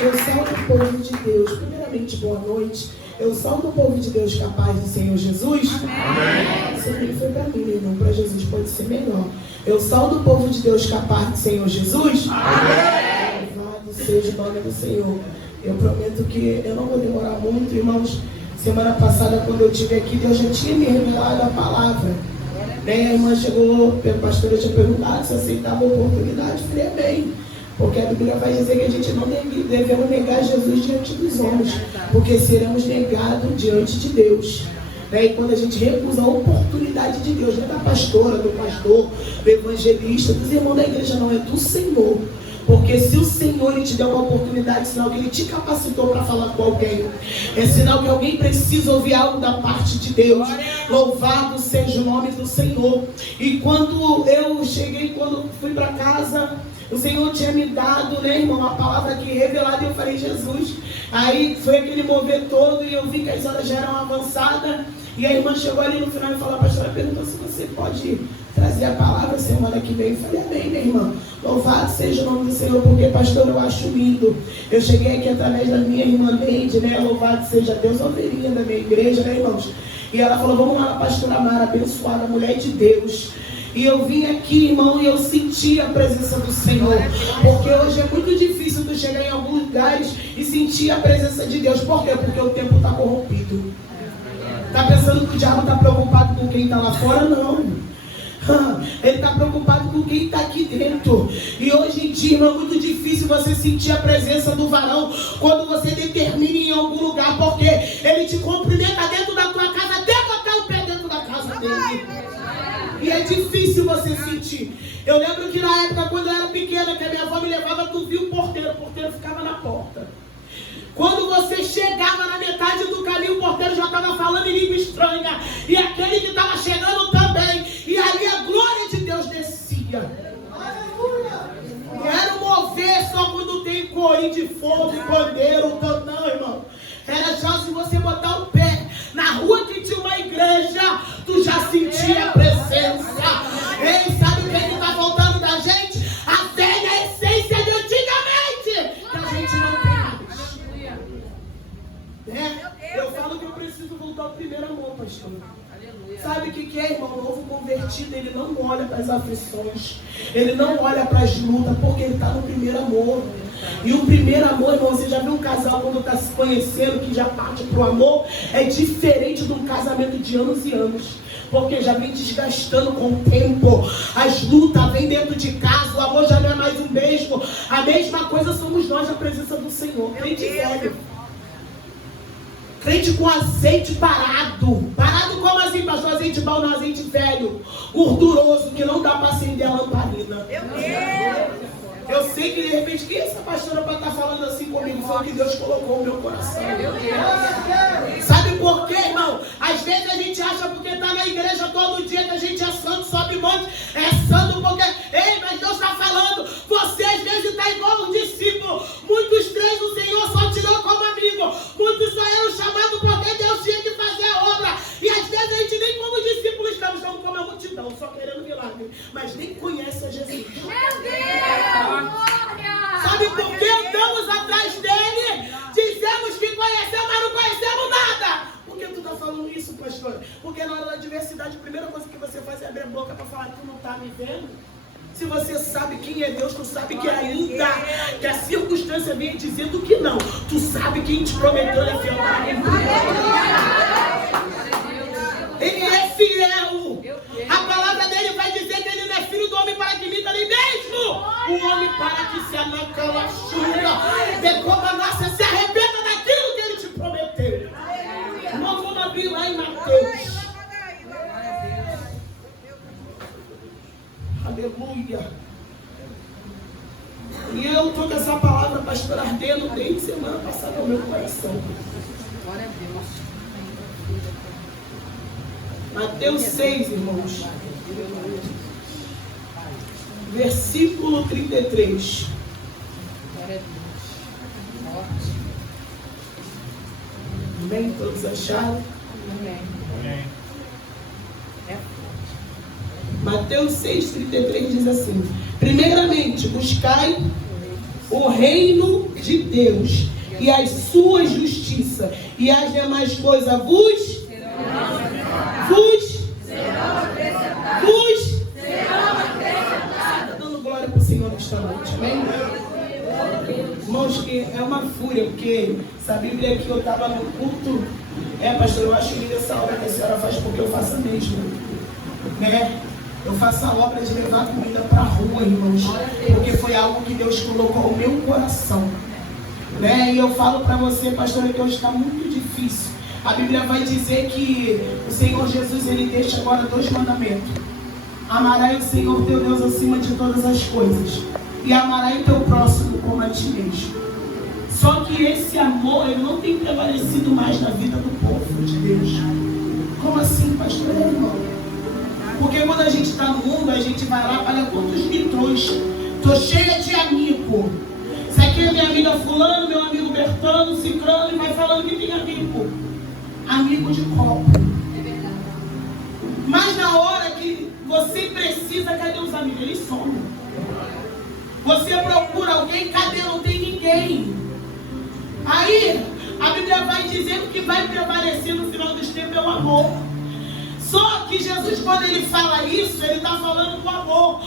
Eu salvo o povo de Deus. Primeiramente, boa noite. Eu salvo o povo de Deus com a paz do Senhor Jesus. Amém. Isso aqui foi para mim, meu irmão. Para Jesus pode ser melhor. Eu salvo o povo de Deus com a paz do Senhor Jesus. Amém. Louvado seja o nome do Senhor. Eu prometo que eu não vou demorar muito, irmãos. Semana passada, quando eu estive aqui, Deus já tinha me revelado a palavra. A irmã chegou, pelo pastor, eu tinha perguntado se aceitava a oportunidade. Eu falei, amém. Porque a Bíblia vai dizer que a gente não devemos negar Jesus diante dos homens, porque seremos negados diante de Deus. E quando a gente recusa a oportunidade de Deus, não é da pastora, do pastor, do evangelista, dos irmãos da igreja, não, é do Senhor. Porque se o Senhor te deu uma oportunidade, é sinal que Ele te capacitou para falar com alguém. É sinal que alguém precisa ouvir algo da parte de Deus. Louvado seja o nome do Senhor. E quando eu cheguei, quando fui para casa, o Senhor tinha me dado, né, irmão, uma palavra aqui revelada, e eu falei, Jesus. Aí foi aquele mover todo, e eu vi que as horas já eram avançadas. E a irmã chegou ali no final e falou, a pastora perguntou se você pode trazer a palavra semana que vem. Eu falei, amém, minha irmã. Louvado seja o nome do Senhor, porque, pastor, eu acho lindo. Eu cheguei aqui através da minha irmã Neide, né? Louvado seja Deus, ovelhinha da minha igreja, né, irmãos? E ela falou, vamos lá, pastora Mara, abençoada, mulher de Deus. E eu vim aqui, irmão, e eu senti a presença do Senhor. Porque hoje é muito difícil tu chegar em alguns lugares e sentir a presença de Deus. Por quê? Porque o tempo está corrompido. Está pensando que o diabo está preocupado com quem está lá fora? Não. Ele está preocupado com quem está aqui dentro. E hoje em dia, irmão, é muito difícil você sentir a presença do varão quando você determina em algum lugar. Porque ele te cumprimenta dentro da tua casa até botar o pé dentro da casa dele. E é difícil você sentir. Eu lembro que na época, quando eu era pequena, que a minha avó me levava, tu via o porteiro ficava na porta. Quando você chegava na metade do caminho, o porteiro já estava falando em língua estranha. E aquele que estava chegando também. E ali a glória de Deus descia. Não era um mover só quando tem corim de fogo, pandeiro, não, irmão. Era já se você botar o pé na rua que tinha uma igreja, tu já sentia a presença. Ei, sabe o que é que está faltando da gente? A velha essência de antigamente, que a gente não tem mais. Eu falo que eu preciso voltar ao primeiro amor, pastor. Sabe o que é, irmão? O novo convertido, ele não olha para as aflições, ele não olha para as lutas, porque ele está no primeiro amor. E o primeiro amor, irmão, você já viu um casal quando está se conhecendo, que já parte para o amor, é diferente de um casamento de anos e anos. Porque já vem desgastando com o tempo. As lutas vêm dentro de casa, o amor já não é mais o mesmo. A mesma coisa somos nós na presença do Senhor. Crente velho. Crente com azeite parado. Parado como assim, pastor? Azeite bom, não, azeite velho. Gorduroso, que não dá para acender a lamparina. Eu sei que de repente, quem é essa pastora para estar falando assim comigo? Foi o que Deus colocou no meu coração. Sabe por quê, irmão? Às vezes a gente acha porque está na igreja todo dia que a gente é santo, sobe monte, é santo porque... Ei, mas Deus está falando, você às vezes está igual um discípulo. Muitos três o Senhor só tirou como amigo. Muitos só eram chamados porque Deus tinha que fazer a obra. E às vezes a gente nem como discípulos estamos como a multidão, só querendo milagre. Mas nem conhece a Jesus. Meu Deus! Sabe por que andamos atrás dele? Dizemos que conhecemos, mas não conhecemos nada. Por que tu está falando isso, pastor? Porque na hora da adversidade, a primeira coisa que você faz é abrir a boca para falar que tu não está me vendo. Se você sabe quem é Deus, tu sabe que ainda que a circunstância vem dizendo que não. Tu sabe quem te prometeu é fiel. Ele é fiel. A palavra dele vai dizer que ele não é filho do homem para que minta, nem mesmo o homem para que se anacalachuga. De como a nossa se arrependa daquilo que ele te prometeu. Nós vamos abrir lá em Mateus. Aleluia. E eu estou com essa palavra, pastor, ardendo desde semana passada no meu coração. Glória a Deus. Mateus 6, irmãos. Versículo 33. Glória a Deus. Amém? Todos acharam? Amém. Mateus 6,33 diz assim: primeiramente, buscai o reino de Deus e a sua justiça, e as demais coisas vos dando glória para o Senhor esta noite, amém? Irmãos, que é uma fúria, porque essa Bíblia aqui eu estava no culto, pastor, eu acho linda essa obra que a senhora faz, porque eu faço a mesma, né? Eu faço a obra de levar comida para a rua, irmãos, porque foi algo que Deus colocou no meu coração, né? E eu falo para você, pastor, que hoje está muito difícil. A Bíblia vai dizer que o Senhor Jesus, ele deixa agora 2 mandamentos: amarás o Senhor teu Deus acima de todas as coisas, e amarás o teu próximo como a ti mesmo. Só que esse amor, ele não tem prevalecido mais na vida do povo de Deus. Como assim, pastor? Irmão? Porque quando a gente está no mundo, a gente vai lá para quantos litrões. Estou cheia de amigo. Isso aqui é minha amiga fulano, meu amigo Bertano, Cicrano, e vai falando que tem amigo. Amigo de copo. Mas na hora que você precisa, cadê os amigos? Eles somem. Você procura alguém, cadê? Não tem ninguém. Aí, a Bíblia vai dizendo que vai prevalecer no final dos tempos é o amor. Só que Jesus, quando ele fala isso, ele está falando do amor.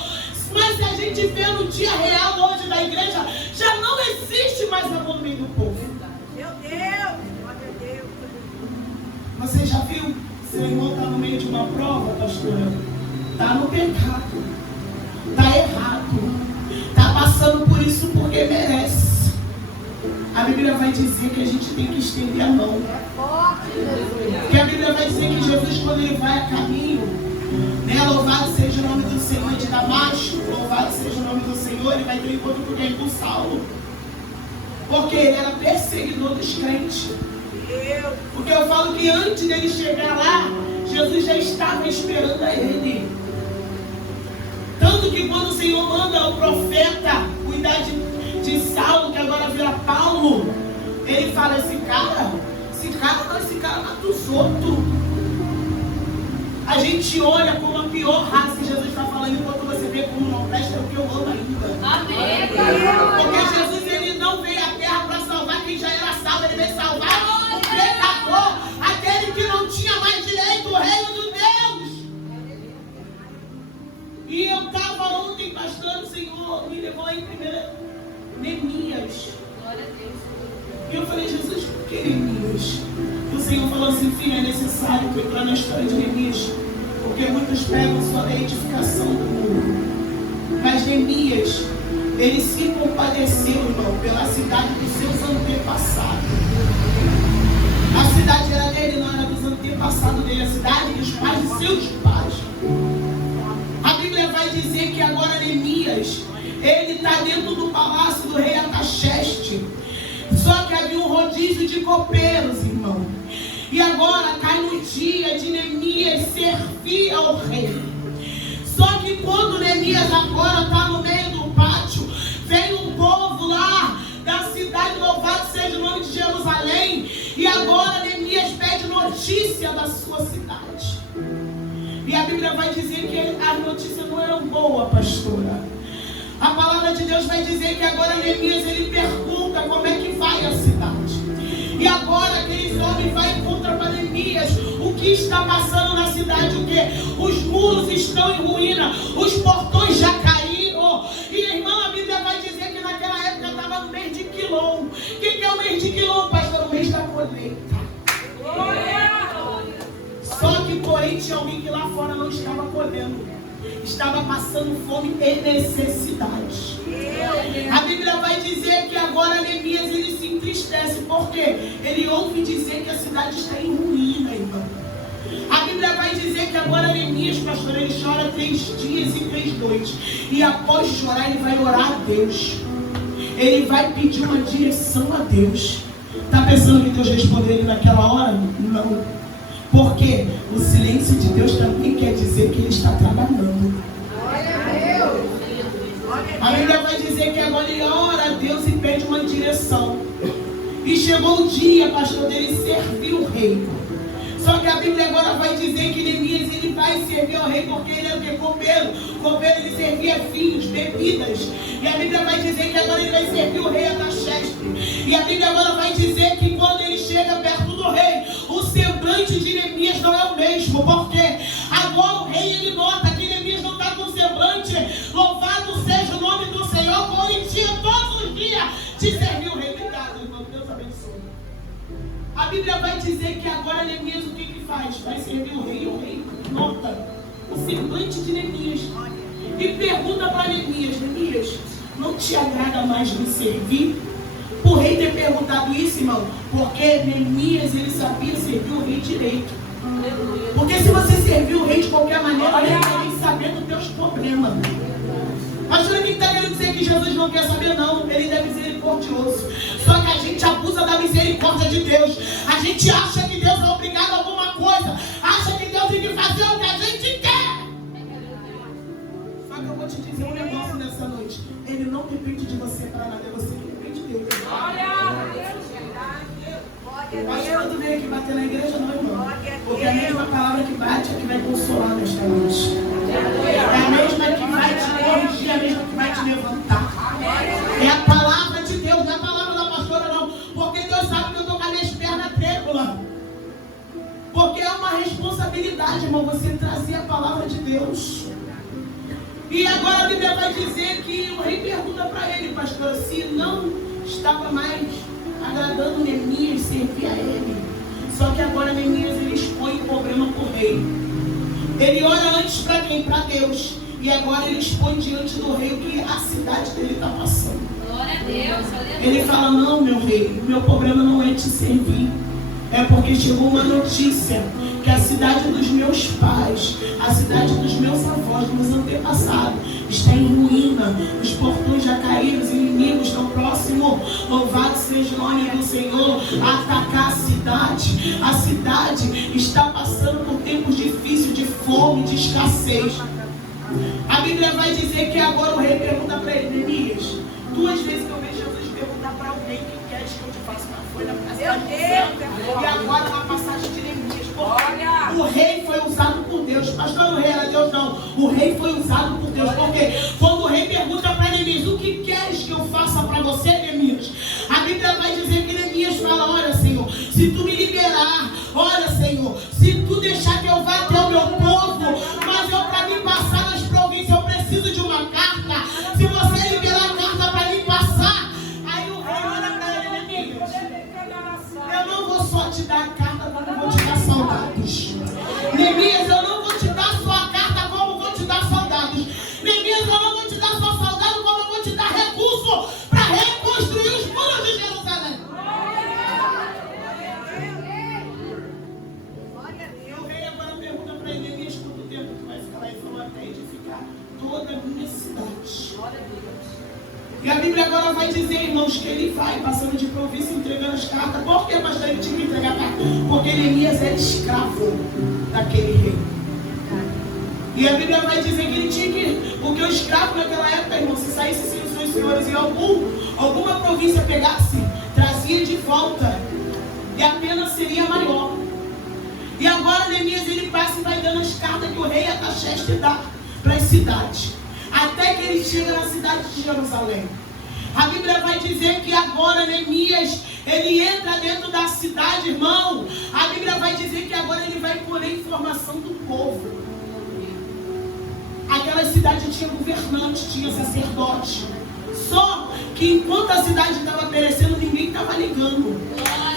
Mas se a gente vê no dia real hoje da igreja, já não existe mais amor no meio do povo. Meu Deus, meu Deus. Você já viu? Seu irmão está no meio de uma prova, pastora? Está no pecado. Está errado. Está passando por isso porque merece. A Bíblia vai dizer que a gente tem que estender a mão. Porque a Bíblia vai dizer que Jesus, quando ele vai a caminho, né, louvado seja o nome do Senhor de Damasco, louvado seja o nome do Senhor, ele vai ter um encontro com Saulo. Porque ele era perseguidor dos crentes. Porque eu falo que antes dele chegar lá, Jesus já estava esperando a ele. Tanto que quando o Senhor manda o profeta cuidar de Saulo, que agora vira Paulo, ele fala, esse cara mata os outros. A gente olha como a pior raça, Jesus está falando, enquanto você vê como não presta, é o que eu amo ainda. Amém. Porque Jesus, ele não veio à terra para salvar quem já era salvo, ele veio salvar o pecador, aquele que não tinha mais direito ao reino de Deus. E eu estava ontem, pastor, o Senhor me levou em 1 Neemias. Glória a Deus. E eu falei, Jesus, por que Neemias? O Senhor falou assim, filho, é necessário que eu entrar na história de Neemias, porque muitos pegam só da edificação do muro. Mas Neemias, ele se compadeceu, irmão, pela cidade dos seus antepassados. A cidade era dele, não era dos antepassados dele, a cidade dos pais de seus pais. A Bíblia vai dizer que agora Neemias, ele está dentro do palácio do rei Artaxerxes. Só que havia um rodízio de copeiros, irmão. E agora cai no dia de Neemias servir ao rei. Só que quando Neemias agora está no meio do pátio, vem um povo lá da cidade, louvado seja o nome de Jerusalém. E agora Neemias pede notícia da sua cidade. E a Bíblia vai dizer que as notícias não eram boas, pastora. A palavra de Deus vai dizer que agora Neemias, ele pergunta como é que vai a cidade. E agora aqueles homens vão encontrar para Neemias o que está passando na cidade, o que? Os muros estão em ruína, os portões já caíram. E irmão, a Bíblia vai dizer que naquela época estava no mês de Quilom. O que é o mês de Quilom, pastor? O mês da colheita. Só que porém tinha alguém que lá fora não estava colhendo. Estava passando fome e necessidade. A Bíblia vai dizer que agora Neemias, ele se entristece, porque ele ouve dizer que a cidade está em ruína, irmão. A Bíblia vai dizer que agora Neemias, pastor, ele chora 3 dias e 3 noites. E após chorar, ele vai orar a Deus. Ele vai pedir uma direção a Deus. Está pensando que Deus respondeu ele naquela hora? Não. Porque o silêncio de Deus também quer dizer que ele está trabalhando. A Bíblia vai dizer que agora ele ora a Deus e pede uma direção. E chegou o dia, pastor, dele servir o rei. Só que a Bíblia agora vai dizer que Neemias, ele vai servir ao rei, porque ele era o que? Copeiro. Copeiro, ele servia vinhos, bebidas. E a Bíblia vai dizer que agora ele vai servir o rei Artaxerxes. E a Bíblia agora vai dizer que quando ele chega perto do rei, o semblante de Neemias não é o mesmo. Porque agora o rei ele nota que Neemias não está com semblante. Louvado seja o nome do Senhor, como ele tinha todos os dias de servir o rei. Obrigado, irmão. Deus abençoe. A Bíblia vai dizer que agora Neemias o que faz? Vai servir o rei. E o rei nota o semblante de Neemias e pergunta para Neemias: Neemias, não te agrada mais me servir? O rei ter perguntado isso, irmão, porque Neemias ele sabia servir o rei direito. Porque se você servir o rei de qualquer maneira, ele vai saber dos teus problemas. Pastor, ele está querendo dizer que Jesus não quer saber, não. Ele é misericordioso. Só que a gente abusa da misericórdia de Deus. A gente acha que Deus é obrigado a alguma coisa. Acha que Deus tem que fazer o que a gente quer. Só que eu vou te dizer um negócio nessa noite. Ele não depende de você para nada. É você que depende de Deus. Pastor, tu veio aqui bater na igreja, não, irmão. Porque a mesma palavra que bate é que vai consolar nesta noite. É a mesma que vai te corrigir, é a mesma que vai te levantar. É a palavra de Deus, não é a palavra da pastora, não. Porque Deus sabe que eu estou com as minhas pernas trêmulas. Porque é uma responsabilidade, irmão, você trazer a palavra de Deus. E agora a Bíblia vai dizer que o rei pergunta para ele, pastor, se não estava mais agradando Neemias, servir a ele. Só que agora Neemias ele expõe o problema para o rei. Ele ora antes para quem? Para Deus. E agora ele expõe diante do rei o que a cidade dele está passando. Glória a Deus, aleluia. Ele fala: não, meu rei, o meu problema não é te servir. É porque chegou uma notícia que a cidade dos meus pais, a cidade dos meus avós, meus antepassados, está em ruína. Os portões já caíram, os inimigos estão próximos. Louvado seja o nome do Senhor, a atacar a cidade. A cidade está passando por tempos difíceis de fome, de escassez. A Bíblia vai dizer que agora o rei pergunta para ele: Neemias, 2 vezes eu vejo Jesus perguntar para alguém: que queres que eu te faça? Foi na passagem de Deus, e agora na passagem de Neemias. O rei foi usado por Deus. Pastor, o rei era Deus, não. O rei foi usado por Deus. Porque quando o rei pergunta para Neemias: o que queres que eu faça para você, Neemias? A Bíblia vai dizer que Neemias fala: olha, Senhor, se tu me liberar, olha, Senhor, se tu deixar que eu vá até o meu povo, mas eu para me passar nas províncias eu preciso de uma carta. Se você liberar a carta para me passar, aí o rei olha para ele: Neemias, eu não vou só te dar a carta, como vou te dar saudades. Neemias, eu não vou te dar só a carta, como vou te dar saudades. Neemias, eu não vou te dar só saudade, como eu vou te dar recurso para reconstruir os muros de Jerusalém. E o rei agora pergunta para ele: Neemias, quanto tempo tu vai ficar lá? Ele falou: até edificar toda a minha cidade. E a Bíblia agora vai dizer, irmãos, que ele vai passando de província entregando as cartas. Por que, pastor, ele tinha que entregar a carta? Porque Neemias era escravo daquele rei. E a Bíblia vai dizer que ele tinha que... Porque o escravo naquela época, irmão, se saísse sem os seus senhores e alguma província pegasse, trazia de volta. E a pena seria maior. E agora Neemias ele passa e vai dando as cartas que o rei Artaxerxes dá para as cidades. Até que ele chega na cidade de Jerusalém. A Bíblia vai dizer que agora Neemias, ele entra dentro da cidade, irmão. A Bíblia vai dizer que agora ele vai colher informação do povo. Aquela cidade tinha governante, tinha sacerdote. Só que enquanto a cidade estava perecendo, ninguém estava ligando.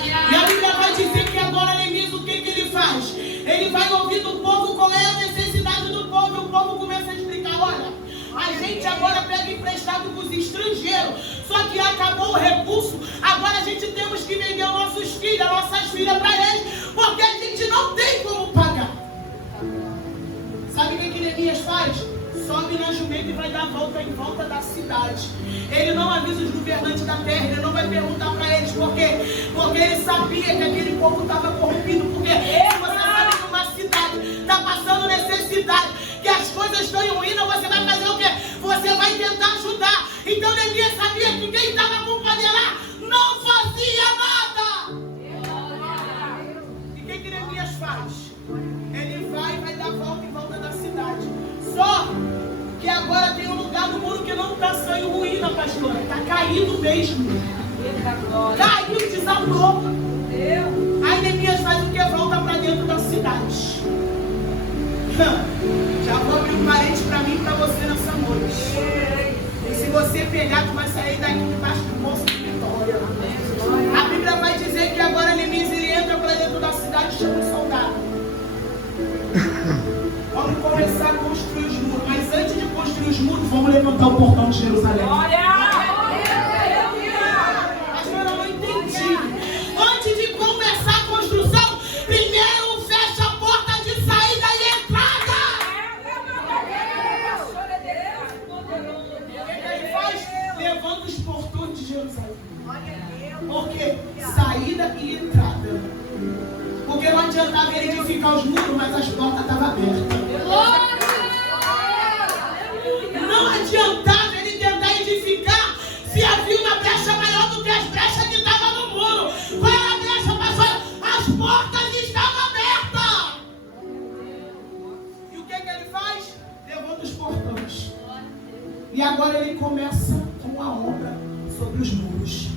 E a Bíblia vai dizer que agora Neemias, o que ele faz? Ele vai ouvir do povo qual é a necessidade do povo. E o povo começa a explicar: olha, a gente agora pega emprestado com os estrangeiros, só que acabou o recurso, agora a gente temos que vender os nossos filhos, as nossas filhas para eles, porque a gente não tem como pagar. Sabe o que Neemias faz? Sobe na jumenta e vai dar a volta em volta da cidade. Ele não avisa os governantes da terra, ele não vai perguntar para eles por quê. Porque ele sabia que aquele povo estava corrompido. Porque se você sabe que uma cidade está passando necessidade, que as coisas estão em ruína, você vai fazer o quê? Você vai tentar ajudar. Então Neemias sabia que quem estava com o poder lá não fazia nada. E o que Neemias faz? Ele vai dar volta em volta da cidade. Só que agora tem um lugar no muro que não está saindo ruína, pastora. Está caído mesmo. Caiu, desabou. Aí Neemias faz o que? Volta para dentro da cidade. Já vou abrir um parente para mim e para você nessa noite. E se você pegar, tu vai sair daqui debaixo do bolso de vitória. A Bíblia vai dizer que agora Neemias ele entra para dentro da cidade e chama um soldado. Vamos começar a construir os muros. Mas antes de construir os muros, vamos levantar o portão de Jerusalém. Mas eu não entendi. Antes de começar a construção, primeiro fecha a porta de saída e entrada. O que ele faz? Levanta os portões de Jerusalém. Por quê? Saída e entrada. Porque não adiantava ele edificar os muros, mas as portas estavam abertas. Não adiantava ele tentar edificar se havia uma brecha maior do que as brechas que estavam no muro. Qual era a brecha, pastor? As portas estavam abertas. E o que ele faz? Levanta os portões. E agora ele começa com a obra sobre os muros.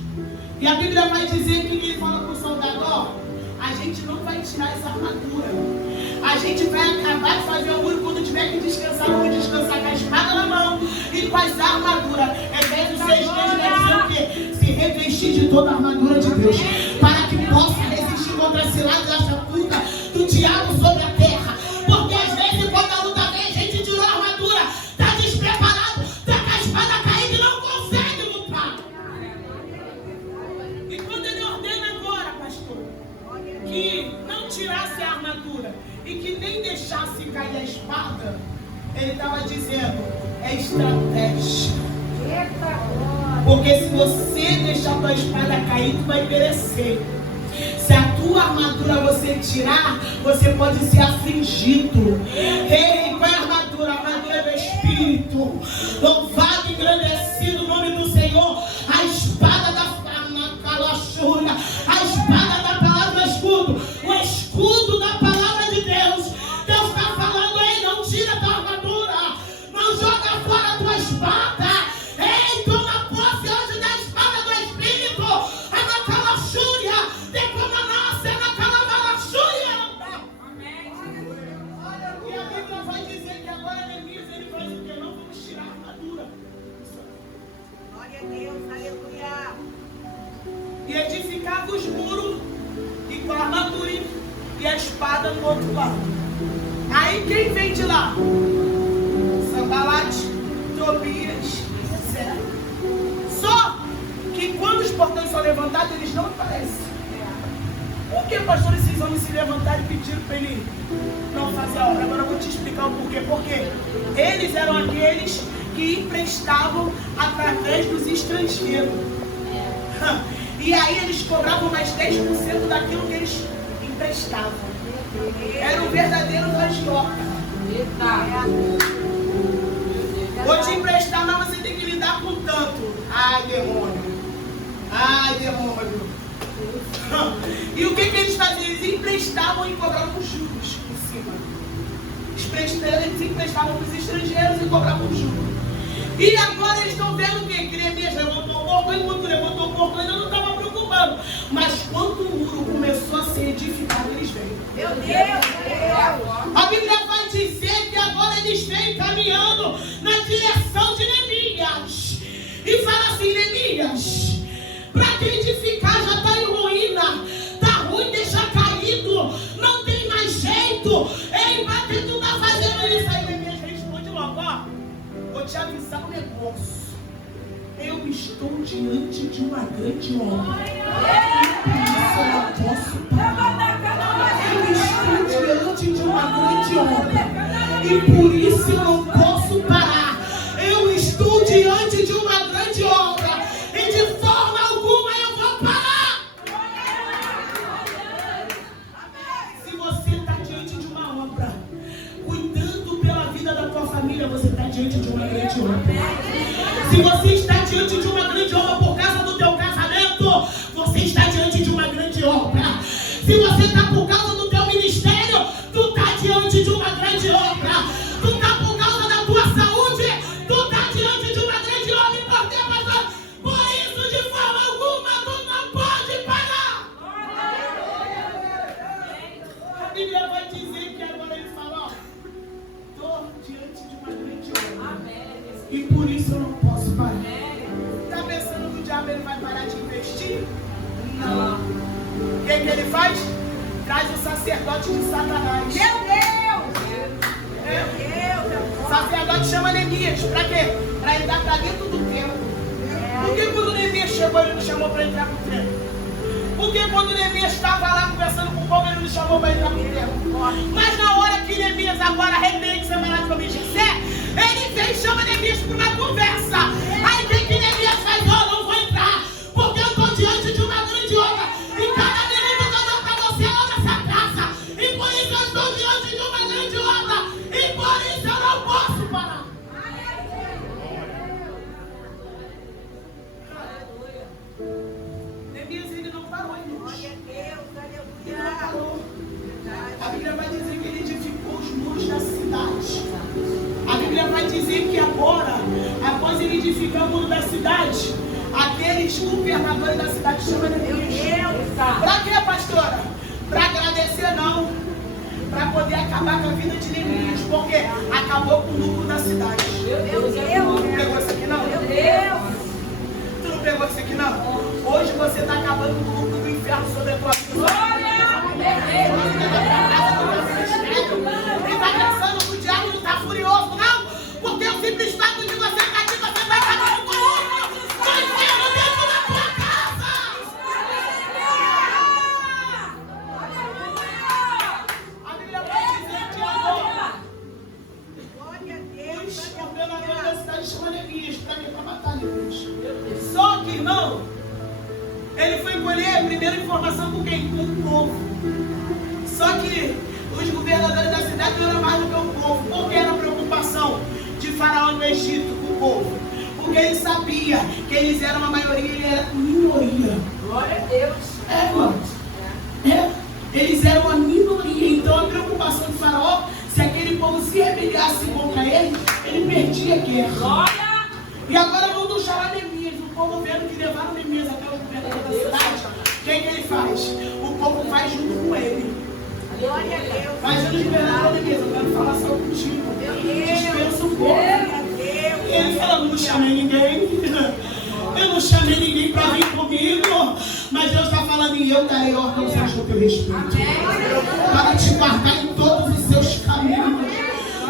E a Bíblia vai dizer que ele fala para o soldado, ó, a gente não vai tirar essa armadura. A gente vai acabar de fazer o muro. Quando tiver que descansar, vamos descansar com a espada na mão e com as armaduras. Efésios 6:3 vai dizer o quê? Se revestir de toda a armadura de Deus, para que possa resistir contra as ciladas da astuta do diabo sobre a terra. Porque às vezes, quando a luta vem, a gente tirou a armadura, está despreparado, está com a espada caída e não consegue lutar. E quando ele ordena agora, pastor, que não tirasse a armadura e que nem deixasse cair a espada, ele estava dizendo, é estratégia. Porque se você deixar a tua espada cair, tu vai perecer. Se a tua armadura você tirar, você pode ser afligido. Ei, qual é a armadura? A armadura do Espírito. Louvado e engrandecido o nome do Senhor. A espada da calachura, a espada da palavra escudo, o escudo da palavra de Deus. Deus está falando aí, não tira a tua armadura, não joga fora a tua espada. Ei, toma posse hoje da espada do Espírito. A na calachúria, tem como a nossa, é na calabalachúria. E a Bíblia vai dizer que agora Neemias ele faz o que? Não vamos tirar a armadura. Glória a Deus, aleluia. E edificava os muros e com a armadura e a espada no outro lado. Aí quem vem de lá? Sanbalate, Tobias, etc. Só que quando os portões são levantados, eles não aparecem. Por que, pastor, esses homens se levantaram e pediram para ele não fazer a obra? Agora eu vou te explicar o porquê. Porque eles eram aqueles que emprestavam através dos estrangeiros. E aí eles cobravam mais 10% daquilo que eles emprestavam. Era o verdadeiro agiota. Vou te emprestar, mas você tem que lidar com tanto. Ai, demônio. Ai, demônio. E o que eles faziam? Eles emprestavam e cobravam juros por cima. Eles emprestavam para os estrangeiros e cobravam juros. E agora eles estão vendo o quê? Que Neemias levantou o portão, enquanto levantou o portão, ainda não estava preocupado. Mas quando o muro começou a ser edificado, eles veio. Meu Deus! A Bíblia vai dizer que agora eles vêm caminhando na direção de Neemias. E fala assim, Neemias, para que edificar já está em ruína. Está ruim, deixa caído. Não tem mais jeito. Ei, mas que tu está fazendo isso aí? Neemias responde logo, ó. Vou te avisar um negócio. Eu estou diante de uma grande obra. E por isso eu não posso parar. Eu estou diante de uma grande obra. E por isso eu não posso parar. Eu estou diante de uma grande obra. E de forma alguma eu vou parar. Se você está diante de uma obra, cuidando pela vida da tua família, você está diante de uma grande obra. Se você está diante de uma grande obra por causa do teu casamento, você está diante de uma grande obra. Se você está por causa do teu ministério, tu está diante de uma grande obra. Tu está por causa da vai parar de investir? Não. O que ele faz? Traz o sacerdote de Satanás. Meu Deus! O sacerdote chama Neemias. Pra quê? Pra entrar pra dentro do templo. Por que quando Neemias chegou, ele não chamou para entrar no templo? Por que quando Neemias estava lá conversando com o povo, ele não chamou para entrar no templo? Mas na hora que Neemias agora arrepende, semelhante como José, ele vem e chama Neemias para uma conversa. Aí o que Neemias faz? Eu não vou entrar, porque eu estou diante de uma grande obra. E cada minuto que eu dou para você, olha essa casa. E por isso eu estou diante de uma grande obra. E por isso eu não posso parar. Neemias, ele não parou, irmãos. Ele não parou. A Bíblia vai dizer que ele edificou os muros da cidade. A Bíblia vai dizer que agora, após ele edificar o muro da cidade, aqueles governadores da cidade chamam Neemias. Para quê, pastora? Para agradecer, não. Para poder acabar com a vida de Neemias. Porque acabou com o lucro da cidade. Tu não pegou isso aqui, não? Tu não pegou isso aqui, não? Hoje você está acabando com o lucro do inferno sobre a tua vida. E está pensando que o diabo não está furioso, não? Porque o simples fato de você estar aqui, você vai acabar com o lucro do inferno dentro da tua casa. A Bíblia vai dizer que agora os governadores da cidade chamam Neemias para matar Neemias. Só que, irmão, ele foi colher a primeira informação com quem? Com o povo. Só que os governadores da cidade não eram mais do que o povo. Por que era a preocupação de Faraó no Egito com o povo? Porque ele sabia que eles eram uma maioria e ele era minoria. Glória a Deus. Irmão. Eles eram uma minoria. Então a preocupação de Faraó, se aquele povo se rebelasse contra ele, ele perdia a guerra. Glória. E agora vamos chamar Neemias. O povo vendo que levaram Neemias até o governador da cidade. O que ele faz? O povo vai junto com ele. Glória a Deus. Vai junto com o governador Neemias. Eu quero falar só contigo. Dispensa o povo. E ele fala, não chamei ninguém. Eu não chamei ninguém para vir comigo. Mas Deus está falando e eu darei ordem aos anjos a teu respeito. Para te guardar em todos os seus caminhos.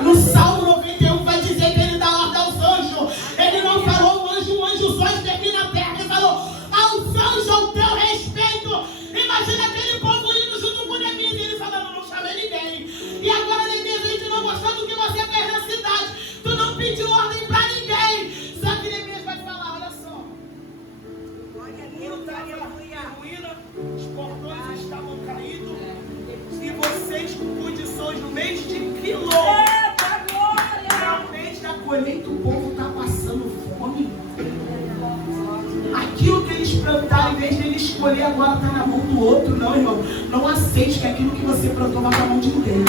No Salmo 91 vai dizer que ele dá ordem aos anjos. Ele não falou um anjo só esteve na terra. Ele falou aos anjos ao teu respeito. Imagina aquele povo indo junto com Neemias. E ele falando, não chamei ninguém. E agora Neemias, a gente não gostou do que você fez na cidade. Tu não pediu ordem para ninguém. Só que Neemias vai falar, olha só. Glória a O Deus. muro estava Aleluia. em ruína, os portões estavam caídos. E vocês com condições no mês de Quilom. No mês da colheita o povo está passando fome. Aquilo que eles plantaram, em vez de eles escolher, agora está na mão do outro. Não, irmão. Não aceite que aquilo que você plantou vai na mão de ninguém.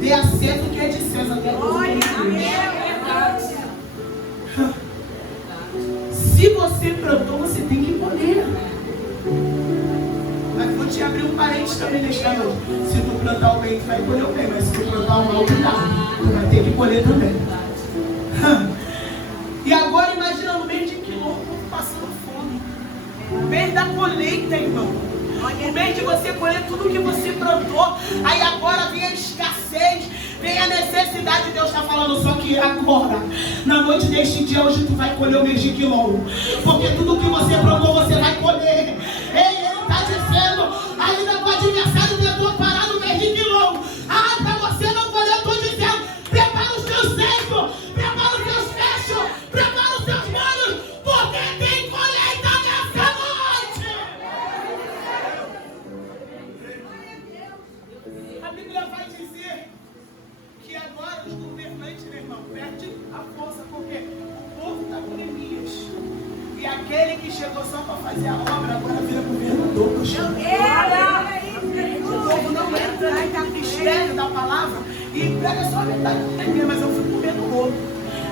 Dê a César o que é de César. Dê a Deus o que é de Deus. Se você plantou, você tem que colher. Mas vou te abrir um parênteses também nesta noite. Se tu plantar o bem, tu vai colher o bem. Mas se tu plantar o mal, tu vai ter que colher também. E agora imagina no mês de Quilom, o povo passando fome. O mês da colheita, irmão. O mês de você colher tudo que você plantou. Aí agora vem a escassez, vem a necessidade. Deus está falando, só que agora, na noite deste dia, hoje tu vai colher o mês de Quilom. Porque tudo que você plantou, você vai colher. Ele está dizendo, ainda com o adversário tentou parar no mês de Quilom. Ah, para você não colher, eu estou dizendo, prepara os teus centros, prepara os teus fechos, prepara os teus molhos, porque tem colheita nessa noite. A Bíblia vai dizer que agora os governantes, meu irmão, perdem a força, porque o povo está com Neemias. E aquele que chegou só para fazer a obra, agora vira governador. O povo não entra no mistério da palavra e prega só a verdade do Neemias, mas eu fico com medo do outro.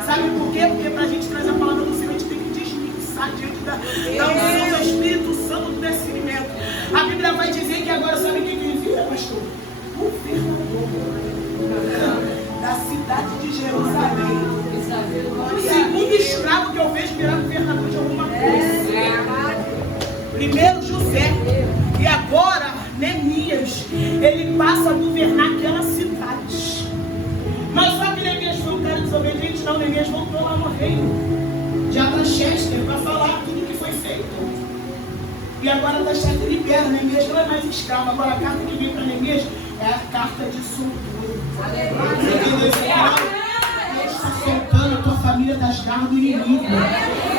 Sabe por quê? Porque para a gente trazer a palavra do Senhor, a gente tem que desmixar diante da unção do Espírito Santo do discernimento. A Bíblia vai dizer que agora, sabe o que ele vira, pastor? Governador. da cidade de Jerusalém. O segundo escravo que eu vejo virar governador de alguma coisa. Primeiro José. E agora Neemias. Ele passa a governar aquela cidade. Mas só que Neemias foi um cara desobediente. Não, Neemias voltou lá no reino de Artaxerxes para falar tudo o que foi feito. E agora Artaxerxes libera. Neemias não é mais escravo. Agora a carta que vem para Neemias é a carta de soltura. Deus está soltando a tua família das garras do inimigo.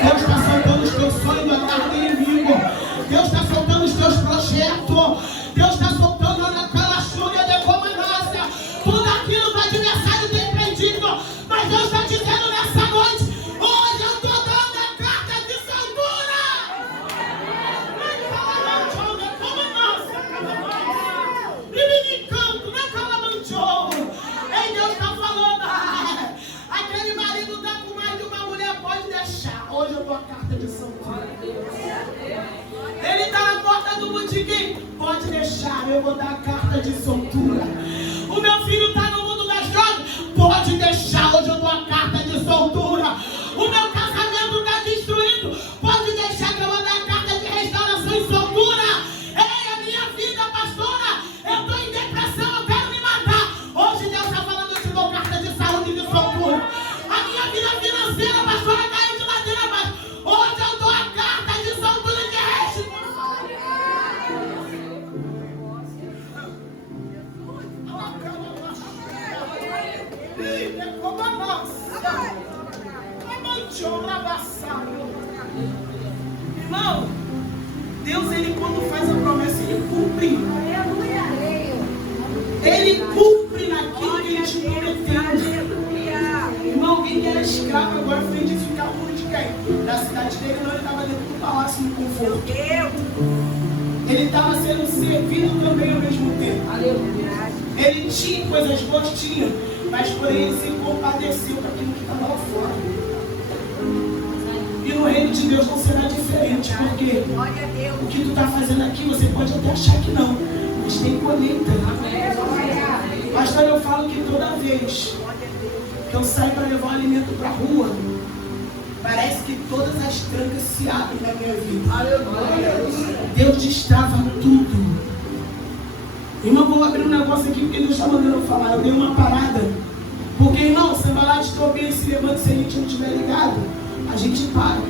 Deus está soltando os teus sonhos da garra do inimigo. Deus está soltando os teus projetos. Deus está soltando naquela chúria de como nossa. Tudo aquilo que o adversário tem prendido. Mas Deus está dizendo nessa noite: hoje eu estou dando a carta de soltura. Como nossa. Brincando, não calamanchou. Ei, Deus está falando: aquele marido está com mais de uma mulher, pode deixar. Hoje eu dou a carta de soltura. Ele está na porta do botequim, pode deixar, eu vou dar a carta de soltura. O meu filho está no mundo das drogas, pode deixar, hoje eu dou a carta de soltura. O meu casamento está destruído, pode deixar que eu vou dar a carta de restauração e soltura. Ei, a minha vida, pastora, eu estou em depressão, eu quero me matar. Hoje Deus está falando, eu te dou carta de saúde e de soltura. A minha vida financeira, pastora, caiu de ladeira abaixo. Hoje eu dou a carta de soltura e de restauração. Irmão, Deus, ele quando faz a promessa, ele cumpre. Ele cumpre naquilo que ele te prometeu. Irmão, alguém que era escravo agora foi edificar o muro de quem? Da cidade dele, não, ele estava dentro do palácio no conforto. Ele estava sendo servido também ao mesmo tempo. Ele tinha coisas boas, tinha, mas porém ele se compadeceu daquilo que estava lá fora. E no reino de Deus não será diferente, porque o que tu está fazendo aqui, você pode até achar que não, mas tem colheita. Pastor, eu falo que toda vez que eu saio para levar o alimento para a rua, parece que todas as trancas se abrem na minha vida. Deus destrava tudo. Irmão, vou abrir um negócio aqui porque Deus está mandando eu falar. Eu dei uma parada. Porque, irmão, você vai lá de Tobias, se levanta, se a gente não estiver ligado, a gente para.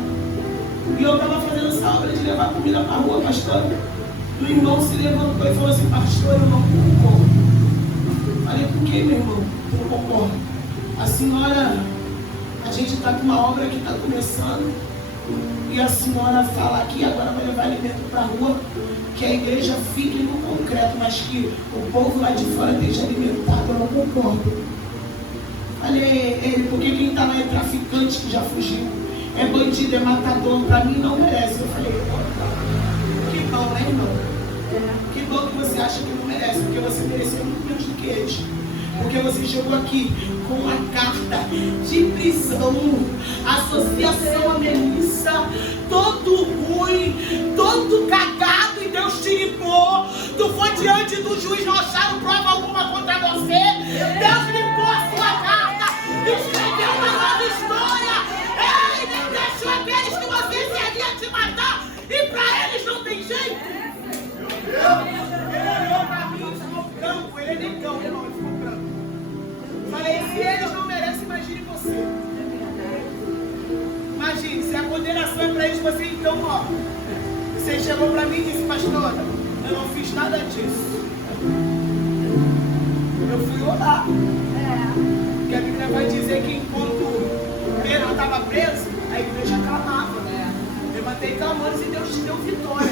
E eu estava fazendo essa obra de levar comida para a rua, pastor. E o irmão se levantou e falou assim: pastor, eu não concordo. Falei: por que, meu irmão? Eu não concordo. A senhora, a gente está com uma obra que está começando. E a senhora fala que agora vai levar alimento para a rua, que a igreja fique no concreto, mas que o povo lá de fora esteja alimentado. Eu não concordo. Falei: ele, porque quem está lá é traficante que já fugiu, é bandido, é matador, para mim não merece. Eu falei: que bom, né, irmão? Que bom que você acha que não merece, porque você mereceu muito menos do que eles. Porque você chegou aqui com uma carta de prisão, associação à milícia, todo ruim, todo cagado, e Deus te limpou. Tu foi diante do juiz, não acharam prova alguma contra você. Deus limpou a sua carta, escreveu uma nova história. Ele deixou aqueles que você queria te matar, e para eles não tem jeito. Ele olhou para mim e ficou branco, ele é negão, irmão, ele ficou branco. Falei: se eles não merecem, imagine você. Imagine, se a condenação é para eles, você então, ó. Você chegou para mim e disse: pastora, eu não fiz nada disso. Eu fui orar. Porque a Bíblia vai dizer que enquanto Pedro estava preso, a igreja clamava. Levantei clamores e Deus te deu vitória.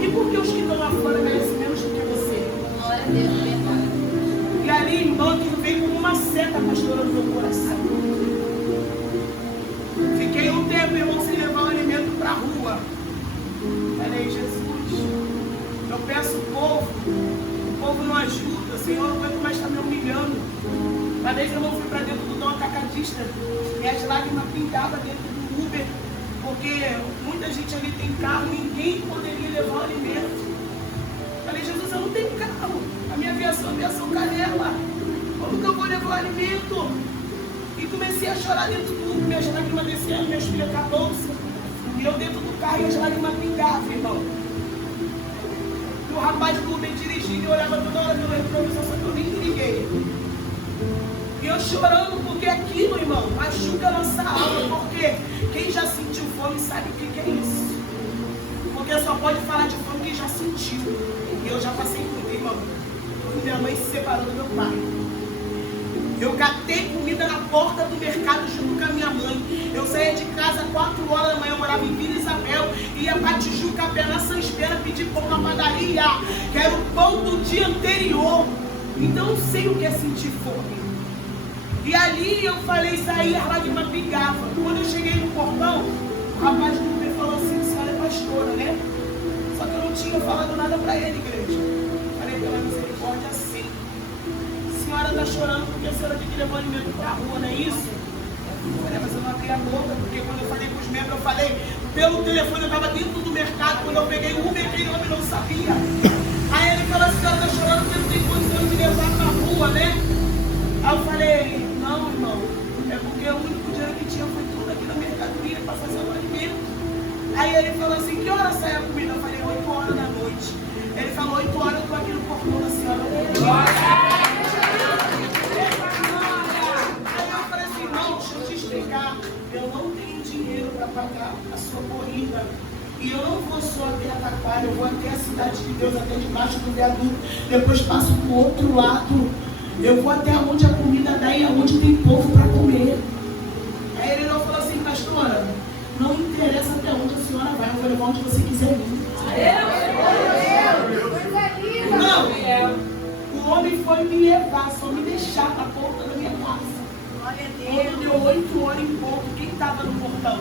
E por que os que estão lá fora merecem menos do que você? Glória a Deus, verdade. E ali, irmão, que veio como uma seta, pastora, no meu coração. Fiquei um tempo, irmão, sem levar o alimento para a rua. Falei: Jesus, eu peço o povo não ajuda, Senhor, não aguento mais estar me humilhando. Uma vez eu não fui para dentro do Dom Atacadista, e as lágrimas pintavam dentro do Uber, porque muita gente ali tem carro, ninguém poderia levar o alimento. Falei: Jesus, eu não tenho carro, a minha aviação Canela. Como que eu vou levar o alimento? E comecei a chorar dentro do Uber, minhas lágrimas descendo, meus filhos com a bolsa. E eu dentro do carro e as lágrimas pingavam, irmão. E o rapaz do Uber dirigindo e olhava toda hora pelo retrovisor, só que eu nem me liguei. E eu chorando, porque aquilo, irmão, machuca a nossa alma. Porque quem já sentiu fome sabe o que é isso. Porque só pode falar de fome quem já sentiu. E eu já passei por isso, irmão. Minha mãe se separou do meu pai. Eu catei comida na porta do mercado junto com a minha mãe. Eu saía de casa às 4 horas da manhã, eu morava em Vila Isabel, ia para Tijuca, a pé na Sanspera, pedir pão na padaria, que era o pão do dia anterior. Então eu sei o que é sentir fome. E ali eu falei, saí, a lágrima pingava. Quando eu cheguei no portão, o rapaz do Uber falou assim, a senhora é pastora, né? Só que eu não tinha falado nada para ele, igreja. Falei, pela misericórdia, sim. A senhora está chorando porque a senhora tem que levar alimento para a rua, não é isso? Eu falei, mas eu não abri a boca, porque quando eu falei com os membros, eu falei, pelo telefone, eu estava dentro do mercado, quando eu peguei o Uber, aquele homem não sabia. Aí ele falou, a senhora está chorando porque não tem condição de levar para a rua, né? Aí eu falei, não, irmão, é porque o único dinheiro que tinha foi tudo aqui na mercadoria para fazer o alimento. Aí ele falou assim, que hora sai a comida? Eu falei, 8 horas da noite. Ele falou, 8 horas eu estou aqui no portão da senhora. Aí eu falei assim, não, deixa eu te explicar. Eu não tenho dinheiro para pagar a sua corrida. E eu não vou só até a Taquara, eu vou até a Cidade de Deus, até debaixo do viaduto. Depois passo para o outro lado. Eu vou até onde a comida dá e aonde tem povo para comer. Aí ele não falou assim, pastora, não interessa até onde a senhora vai, eu vou levar onde você quiser ir. Não, o homem foi me levar, só me deixar na porta da minha casa. Quando deu 8 horas em pouco, quem estava no portão?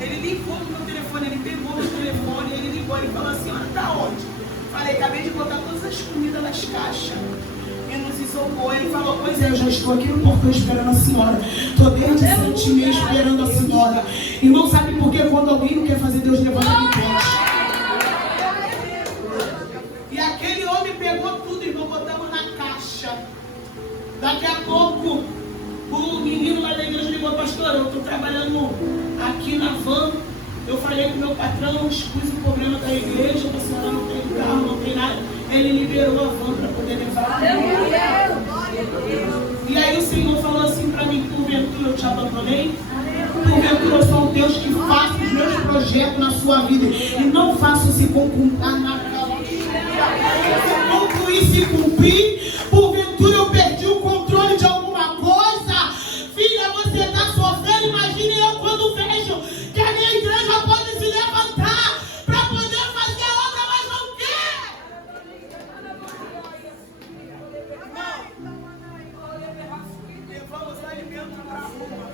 Ele ligou no meu telefone, ele pegou meu telefone, ele ligou, ele falou assim, olha, tá onde? Falei, acabei de botar todas as comidas nas caixas e nos isopor. Ele falou, pois é, eu já estou aqui no portão esperando a senhora. Estou desde 7h30 esperando a senhora. Irmão, sabe por quê? Quando alguém não quer fazer, Deus levanta de pé. E aquele homem pegou tudo, irmão, botamos na caixa. Daqui a pouco, o menino lá da igreja ligou, pastor, eu estou trabalhando aqui na van. Eu falei com o meu patrão, expus o problema da igreja, a senhora não tem carro, não tem nada. Ele liberou a van para poder levar. E aí o Senhor falou assim para mim, porventura eu te abandonei? Porventura eu sou um Deus que faço os meus projetos na sua vida e não faço se concluir na se concluir, se cumprir. Porventura eu perdi o controle de alguma coisa. Filha, você está sofrendo, imagine eu quando vejo que a minha igreja pode se levantar para poder fazer a obra, mas não quer. Levamos alimento para a rua.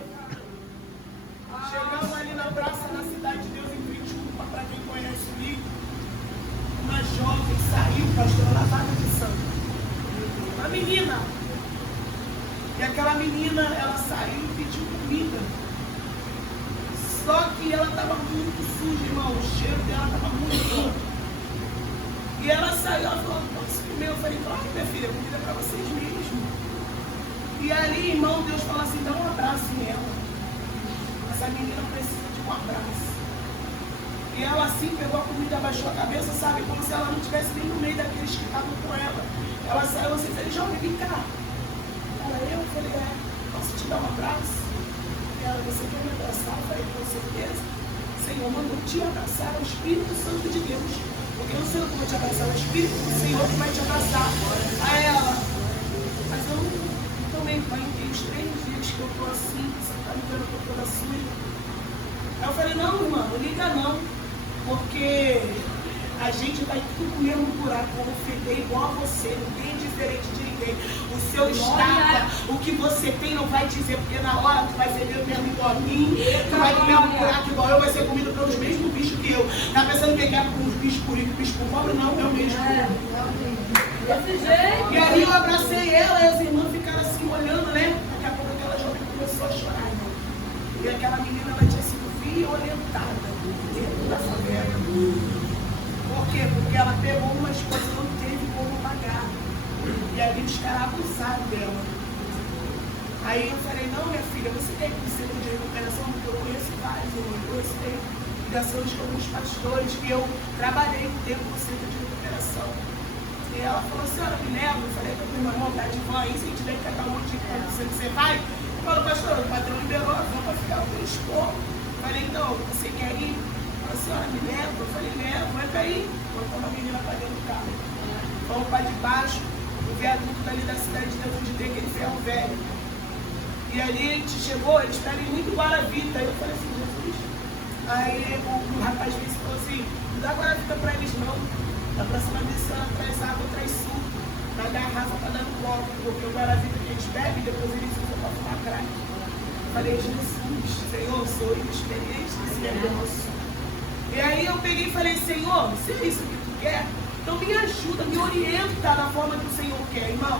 Chegamos ali na praça da Cidade de Deus em Criciúma, para quem conhece o livro. Uma jovem saiu, pastor, lavada de sangue. Uma menina. E aquela menina, ela saiu e pediu comida. Só que ela estava muito suja, irmão. O cheiro dela estava muito forte. E ela saiu, ela falou, posso comer? Eu falei, claro, minha filha, comida é para vocês mesmos. E ali, irmão, Deus falou assim, dá um abraço nela. Essa menina precisa de um abraço. E ela assim pegou a comida, abaixou a cabeça, sabe? Como se ela não estivesse nem no meio daqueles que estavam com ela. Ela saiu assim, falei, jovem, vem cá. Eu falei, posso te dar um abraço? E ela, você quer me abraçar? Eu falei, com certeza. Senhor, mandou te abraçar, é o Espírito Santo de Deus. Porque eu não sei o que vou te abraçar, é o Espírito do Senhor que vai te abraçar. Aí ela, mas eu também, pai, tem os 3 dias que eu estou assim, você está me vendo por toda a sua. Aí eu falei, não, irmã, não liga não, porque a gente vai tudo com o mesmo buraco, vamos feder igual a você, não tem diferente de ninguém. O seu estado, o que você tem não vai dizer, porque na hora tu vai feder o mesmo igual a mim, tu vai comer um buraco igual eu, vai ser comido pelos mesmos bichos que eu. Tá pensando que é com os bichos por rico, bichos por pobre? Não, é o mesmo. E aí eu abracei ela e as irmãs ficaram assim olhando, né? Daqui a pouco aquela jovem começou a chorar, irmão. E aquela menina, ela tinha sido violentada dentro da favela. Por quê? Porque ela pegou umas coisas e não teve como pagar. E ali os caras abusaram dela. Aí eu falei, não, minha filha, você tem conselho de recuperação? Porque eu conheço vários, eu conheço ligações com alguns pastores que eu trabalhei um tempo no centro de recuperação. E ela falou, senhora, me leva. Eu falei para o meu irmão, tá de vó aí, se a gente tiver que catar um monte de coisa, você vai? Ele falou, pastor, o patrão liberou a van para ficar com o esposo. Eu falei, então, você quer ir? A senhora me leva? Eu falei, leva, vai cair. Botou uma menina para dentro do carro. Vamos para debaixo, o viaduto dali da cidade de Deus, onde tem aquele ferro velho. E ali a gente chegou, eles pedem muito Guaravita. Aí eu falei assim, Jesus. Aí o rapaz disse, falou assim, não dá Guaravita para eles não. Da próxima missão traz água, traz suco. Na garrafa para dar no copo. Porque o Guaravita que eles bebem, depois eles usam para fumar crack. Eu falei, Jesus, Senhor, sou inexperiente nesse negócio. E aí eu peguei e falei, Senhor, se é isso que tu quer, então me ajuda, me orienta da forma que o Senhor quer, irmão.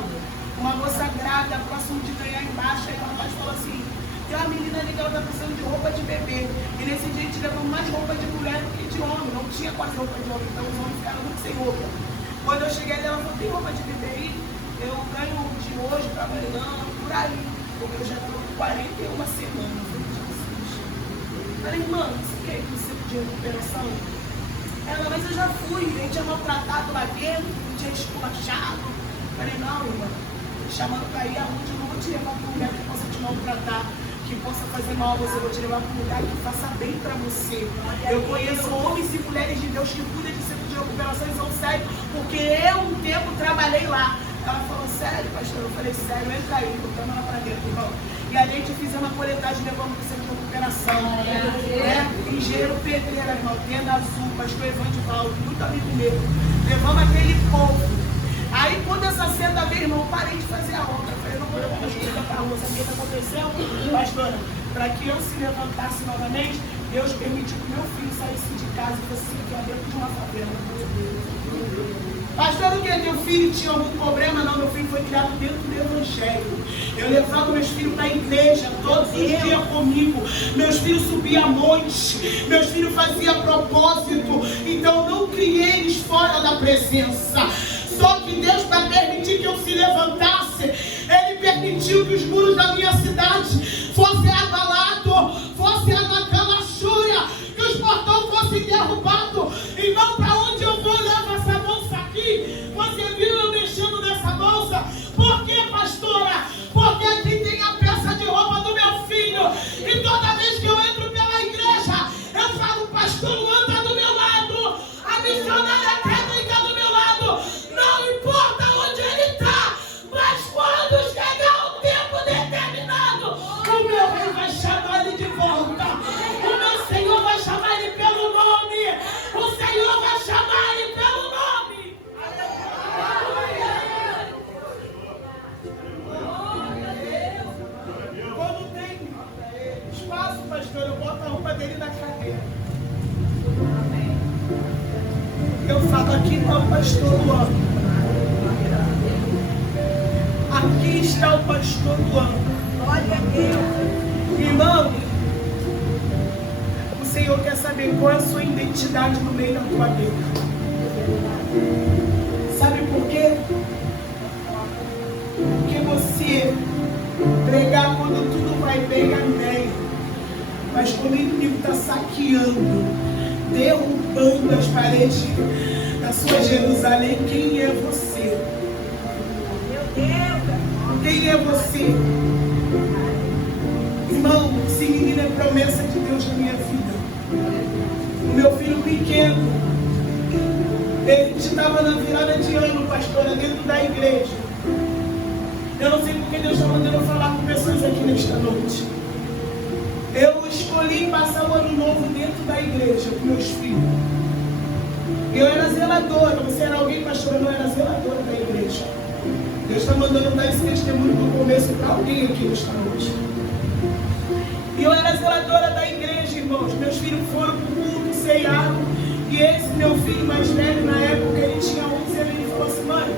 Uma moça grávida, próximo de ganhar embaixo, aí o rapaz falou assim, tem uma menina ali que ela está precisando de roupa de bebê. E nesse dia a gente levou mais roupa de mulher do que de homem, não tinha quase roupa de homem, então os homens ficaram muito sem roupa. Quando eu cheguei ali, ela falou, tem roupa de bebê aí? Eu ganho de hoje para amanhã, por aí. Porque eu já estou com 41 semanas. Falei, irmã, você quer ir no centro de recuperação? Ela, mas eu já fui, a gente é maltratado lá dentro, a gente é esculachado. Falei, não, irmã, chamando para ir aonde eu não vou te levar para um lugar que possa te maltratar, que possa fazer mal a você, eu vou te levar para um lugar que faça bem para você. Eu conheço homens e mulheres de Deus que cuidam de centro de recuperação e são sérios, porque eu um tempo trabalhei lá. Ela falou, sério, pastor? Eu falei, sério, entra aí, botamos ela para dentro, irmão. E a gente fizemos uma coletagem, levamos para o centro de recuperação. Engenheiro Pedreira, irmão, Tenda Azul, pastor Evandivaldo, muito amigo meu. Levamos aquele povo. Aí quando essa senda veio, irmão, eu parei de fazer a obra. Eu falei, não vou levar mais coisa para a rua. Sabe o que aconteceu, pastora? Para que eu se levantasse novamente, Deus permitiu que meu filho saísse de casa e fosse dentro de uma favela. Pastor, o que? Meu filho tinha algum problema? Não, meu filho foi criado dentro do Evangelho. Eu levava meus filhos para a igreja todos os dias comigo. Meus filhos subiam a monte. Meus filhos faziam propósito. Então eu não criei eles fora da presença. Só que Deus, para permitir que eu se levantasse, Ele permitiu que os muros da minha cidade fossem abalados, fossem na calachura, que os portões fossem derrubados. Irmão, para onde eu vou, levo essa bolsa aqui. Você viu eu mexendo nessa bolsa? Por quê, pastora? Porque aqui tem a peça de roupa do meu filho. E toda vez que eu entro pela igreja, eu falo, pastor, anda do meu lado. A missionária técnica do meu lado. Não importa onde ele está, mas quando chegar o tempo determinado, o meu rei vai chamar ele de volta. O meu Senhor vai chamar ele pelo nome. O Senhor vai chamar ele pelo nome. Quando tem espaço, pastor, eu boto a roupa dele na cadeira. Eu falo, aqui está o pastor Luan. Aqui está o pastor Luan. Glória a Deus. Irmão, o Senhor quer saber qual é a sua identidade no meio da tua vida. Sabe por quê? Porque você pregar quando tudo vai bem, amém. Mas quando o inimigo está saqueando, derrubando as paredes da sua Jerusalém, quem é você? Meu Deus. Quem é você? Irmão, esse menino é promessa de Deus na minha vida. O meu filho pequeno, ele estava na virada de ano, pastora, dentro da igreja. Eu não sei porque Deus está mandando eu falar com pessoas aqui nesta noite. Eu escolhi passar o ano novo dentro da igreja com meus filhos. Eu era zeladora. Você era alguém, pastor? Eu não era zeladora da igreja. Deus está mandando eu dar esse testemunho no começo para alguém aqui nesta noite. E eu era zeladora da igreja, irmãos. Meus filhos foram para o culto, ceiaram. E esse meu filho mais velho, na época, ele tinha 11 anos. Ele falou assim, mãe,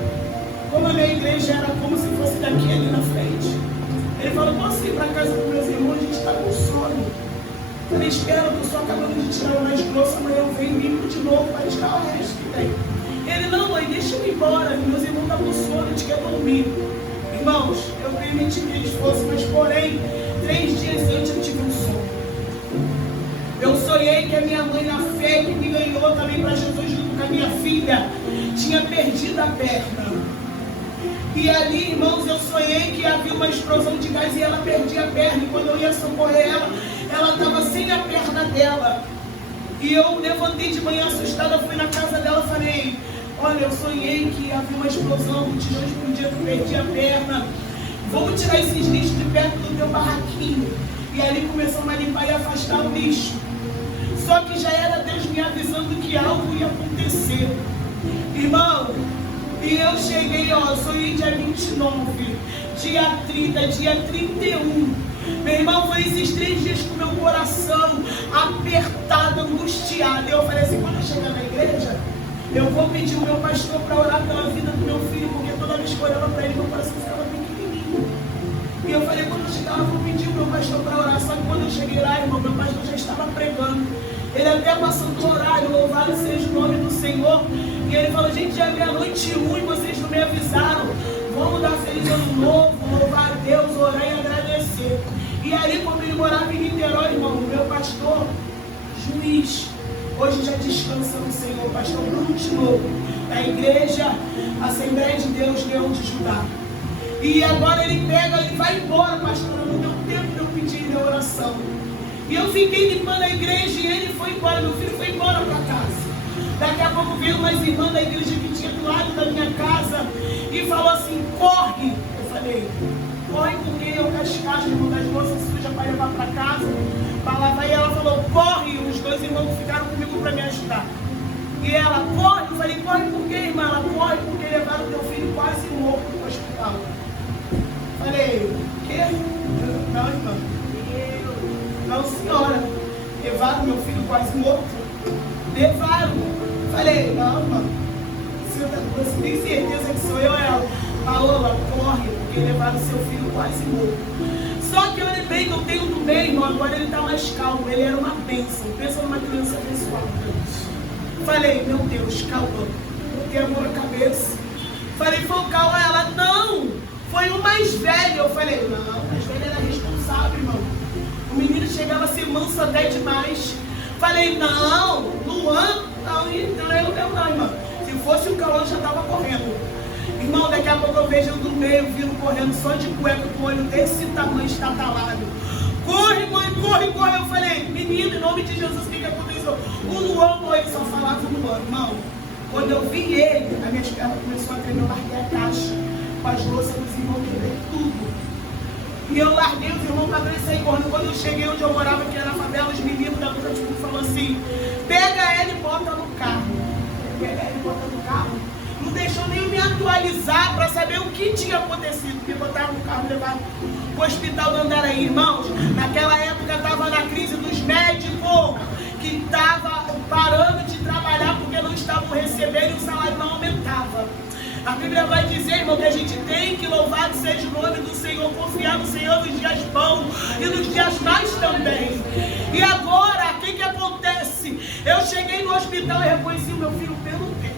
como a minha igreja era como se fosse daqui ali na frente. Ele falou, posso ir para casa dos meus irmãos? A gente está com sono. Falei, espera, eu estou só acabando de tirar o mais grosso, amanhã eu venho limpo de novo para tirar o resto que tem. Ele, não, mãe, deixa eu ir embora, meus irmãos estão com sono, a gente quer dormir. Irmãos, eu permiti que eles fossem, mas porém, 3 dias antes eu tive um sonho. Eu sonhei que a minha mãe, na fé que me ganhou também para Jesus junto com a minha filha, tinha perdido a perna. E ali, irmãos, eu sonhei que havia uma explosão de gás e ela perdia a perna. E quando eu ia socorrer ela estava sem a perna dela. E eu levantei de manhã assustada, fui na casa dela e falei, olha, eu sonhei que havia uma explosão, de hoje para um dia eu perdi a perna. Vamos tirar esses lixos de perto do teu barraquinho. E ali começamos a limpar e afastar o lixo. Só que já era Deus me avisando que algo ia acontecer. Irmão, e eu cheguei, sonhei dia 29, dia 30, dia 31. Meu irmão, foi esses 3 dias com meu coração apertado, angustiado. E eu falei assim, quando eu chegar na igreja, eu vou pedir o meu pastor para orar pela vida do meu filho, porque toda vez que eu olhava para ele, meu coração ficava pequenininho. E eu falei, quando eu chegar, eu vou pedir o meu pastor para orar. Só que quando eu cheguei lá, irmão, meu pastor já estava pregando. Ele até passou do horário, louvado seja o nome do Senhor. E ele falou, gente, já é meia-noite 1 e vocês não me avisaram. Vamos dar feliz ano novo, louvar a Deus, orar e agradecer. E aí, quando ele morava em Niterói, irmão, meu pastor, juiz, hoje já descansa no Senhor, pastor Bruno de Novo, da igreja Assembleia de Deus, Leão de Judá. E agora ele pega, ele vai embora, pastor, não deu tempo de eu pedir a oração. E eu fiquei limpando a igreja e ele foi embora, meu filho foi embora para casa. Daqui a pouco veio umas irmãs da igreja que tinha do lado da minha casa e falou assim, corre. Eu falei, corre porque eu cascajo, irmão, das moças sujas para levar para casa, para lavar. E ela falou, corre. Os 2 irmãos ficaram comigo para me ajudar. E ela, corre. Eu falei, corre por quê, irmã? Ela, corre porque levaram teu filho quase morto para o hospital. Falei, o quê? Não, irmã. Não, senhora. Levaram meu filho quase morto? Levaram. Falei, não, irmã. Você tem certeza que sou eu? Ela, Paola, corre, porque levaram seu filho quase morto. Só que eu lembrei que eu tenho do bem, irmão, agora ele está mais calmo. Ele era uma bênção. Pensa numa criança abençoada. Falei, meu Deus, calma. Botei a mão na cabeça. Falei, foi o Cauã? Ela, não. Foi o mais velho. Eu falei, não, o mais velho era responsável, irmão. O menino chegava a ser manso até demais. Falei, não, Luan, não, irmão. Se fosse o Cauã, já estava correndo. Irmão, daqui a pouco eu vejo do meio, vindo correndo só de cueca, com o olho desse tamanho, estatalado. Corre, mãe, corre, corre. Eu falei, menino, em nome de Jesus, o que aconteceu? O Luan, ele só falava o Luan, irmão. Quando eu vi ele, a minha perna começou a tremer, eu larguei a caixa com as louças dos irmãos, quebrei tudo. E eu larguei os irmãos para e saí correndo. Quando eu cheguei onde eu morava, que era na favela, os meninos da luta tipo, falaram assim, pega ela e bota no carro. Pega ela e bota no carro. Não deixou nem me atualizar para saber o que tinha acontecido. Me botaram no carro e levaram para o hospital do Andaraí. Irmãos, naquela época estava na crise dos médicos, que estavam parando de trabalhar porque não estavam recebendo e o salário não aumentava. A Bíblia vai dizer, irmão, que a gente tem que louvar seja o nome do Senhor, confiar no Senhor nos dias bons e nos dias mais também. E agora, o que acontece? Eu cheguei no hospital e reconheci o meu filho pelo pé.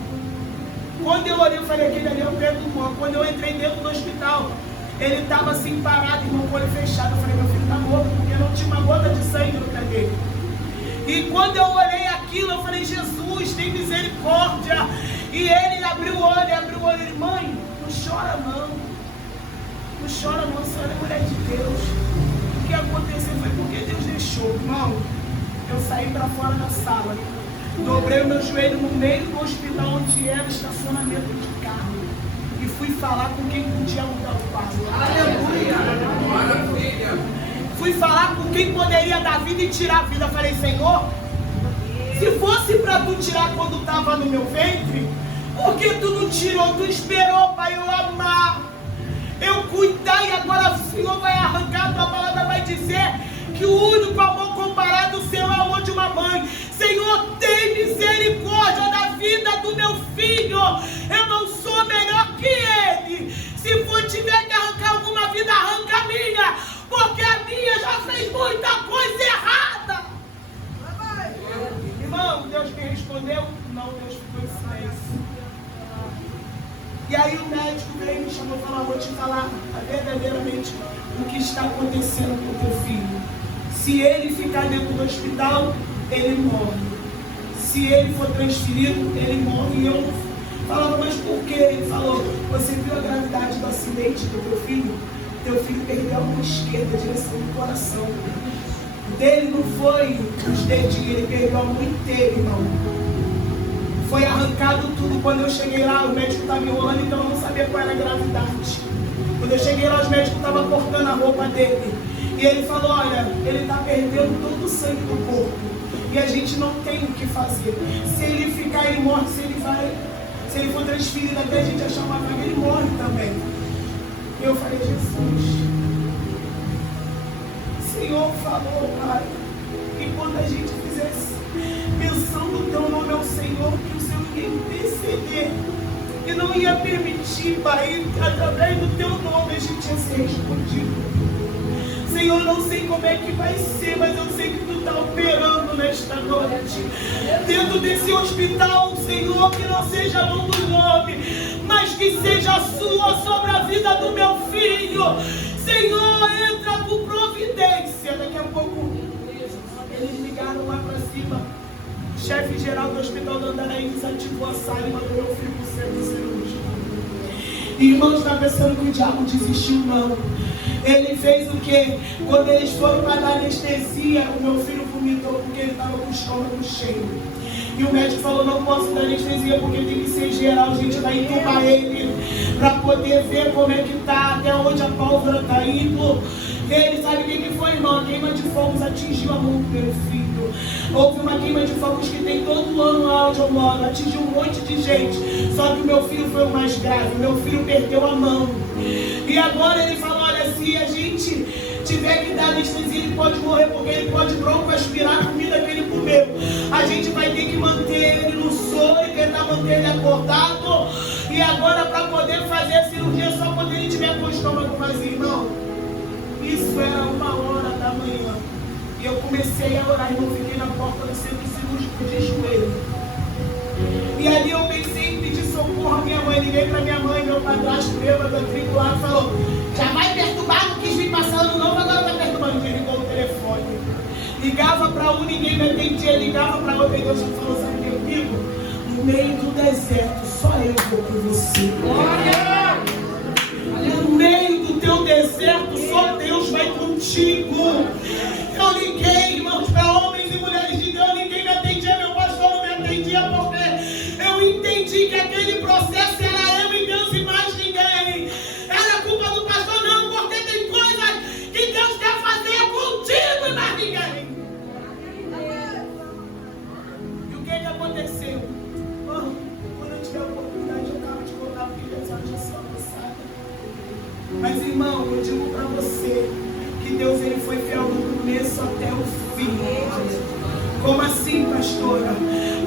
Quando eu olhei, eu falei, aquele ali é o pé do Luan. Quando eu entrei dentro do hospital, ele estava assim parado, irmão, com o olho fechado. Eu falei, meu filho está morto, porque não tinha uma gota de sangue no pé dele. E quando eu olhei aquilo, eu falei, Jesus, tem misericórdia. E ele abriu o olho, ele, mãe, não chora não. Não chora não, a senhora é mulher de Deus. O que aconteceu foi porque Deus deixou, irmão. Eu saí para fora da sala, dobrei o meu joelho no meio do hospital onde era estacionamento de carro. E fui falar com quem podia mudar o quadro. Aleluia! Maravilha! Fui falar com quem poderia dar vida e tirar a vida. Falei, Senhor, se fosse para tu tirar quando estava no meu ventre, por que tu não tirou? Tu esperou para eu amar, eu cuidar, e agora o Senhor vai arrancar. Tua palavra vai dizer que o único amor comparado ao seu é o amor de uma mãe. Senhor, tem misericórdia da vida do meu filho. Eu não sou melhor que ele. Se for tiver que arrancar alguma vida, arranca a minha, porque a minha já fez muita coisa errada. verdadeiramente o que está acontecendo com o teu filho. Se ele ficar dentro do hospital, ele morre. Se ele for transferido, ele morre. E eu falava, mas por quê? Ele falou, você viu a gravidade do acidente do teu filho? Teu filho perdeu a mão esquerda, a direção do coração. Dele não foi os dedinhos, ele perdeu a mão inteira, irmão. Foi arrancado tudo. Quando eu cheguei lá, o médico estava enrolando, então eu não sabia qual era a gravidade. Quando eu cheguei lá, os médicos estavam cortando a roupa dele. E ele falou, olha, ele está perdendo todo o sangue do corpo. E a gente não tem o que fazer. Se ele ficar, ele morre. Se ele for transferido até a gente achar uma vaga, ele morre também. E eu falei, Jesus, o Senhor falou, Pai, que quando a gente fizesse menção do teu nome ao Senhor, que o Senhor ia interceder e não ia permitir, Pai, que através do teu nome a gente ia ser respondido. Senhor, não sei como é que vai ser, mas eu sei que tu está operando nesta noite. Dentro desse hospital, Senhor, que não seja a mão do homem, mas que seja a sua sobre a vida do meu filho. Senhor, entra com providência. Daqui a pouco, eles ligaram lá para cima. O chefe geral do hospital do Andaraí desativou a sala e mandou meu filho para o centro cirúrgico. Irmãos, está pensando que o diabo desistiu? Não. Ele fez o quê? Quando eles foram para dar anestesia, o meu filho vomitou porque ele estava com o estômago cheio. E o médico falou, não posso dar anestesia porque tem que ser geral, a gente vai entubar ele para poder ver como é que está, até onde a pólvora está indo. Ele sabe o que foi, irmão? A queima de fogos atingiu a mão do meu filho. Houve uma queima de fogos que tem todo ano na Audiomóvel, atingiu um monte de gente. Só que o meu filho foi o mais grave, o meu filho perdeu a mão. E agora ele falou, olha, se a gente tiver que dar anestesia, ele pode morrer, porque ele pode broncoaspirar a comida que ele comeu. A gente vai ter que manter ele no soro e tentar manter ele acordado. E agora, para poder fazer a cirurgia, só quando ele tiver com o estômago vazio, irmão. Isso era 1h da manhã. E eu comecei a orar, irmão, fiquei na porta do centro cirúrgico de joelho. E ali eu pensei em pedir socorro à minha mãe. Liguei para minha mãe, meu padrasto, bêbado, atribulado, falou, já vai perturbar, não quis vir passando não, agora vai perturbando. Ele ligou o telefone. Ligava para um, ninguém me atendia, ligava para outro, e Deus falou, sabe meu amigo? No meio do deserto, só eu vou com você. No meio do teu deserto, só Deus vai contigo. Eu liguei, irmãos, para homens e mulheres de Deus, ninguém me atendia, meu pastor não me atendia, porque eu entendi que aquele processo era eu e Deus e mais ninguém. Era culpa do pastor, não, porque tem coisas que Deus quer fazer contigo e mais ninguém. E o que aconteceu? Quando eu tiver a oportunidade, eu acabo de contar, porque Deus já são avançados. Mas, irmão, eu digo para você que Deus ele foi fiel do começo até o fim. Como assim, pastora?